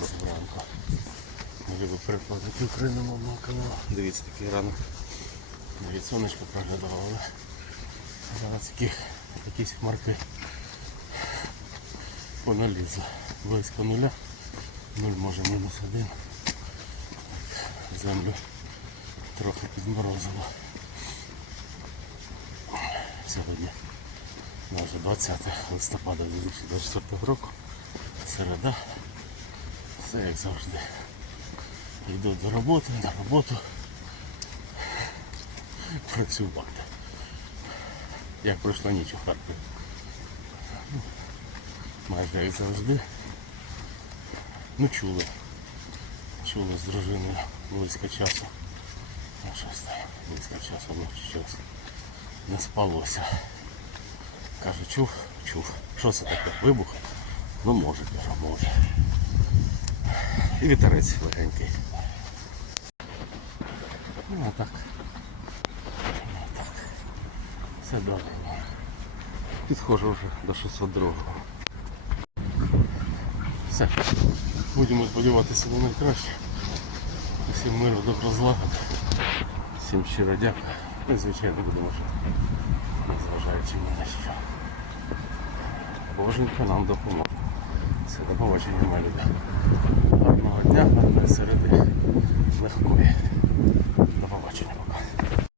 Доброго ранку. Любі перекладники України мовного каналу. Дивіться такий ранок. Навіть сонечко проглядало. Зараз які, якісь хмарки поналізли. Близько нуля. Нуль може мінус один. Землю трохи підморозило. Сьогодні вже 20 листопада 2024 року. Середа. Все як завжди. Йду до роботи, на роботу. Працювати. Як пройшла ніч у Харкові. Ну, Майже як завжди. Ну чули. Чули з дружиною близько часу. Ну, щось близько часу, ну щось. Не спалося. Каже, чув, чув. Що це таке? Вибух? Ну може, каже, може. І вітерець легенький. Ну а так. Ну, так. Все добре. Підходжу вже до 602. Все. Будемо сподіватися на найкраще. Усім миру, добро злагоди. Всім щиро дякую. Ну, звичайно будемо жити. Незважаючи ні на що. Боженька нам допоможе. Все, до побачення, мої люди. Дня, гарної середи, легкої. До побачення.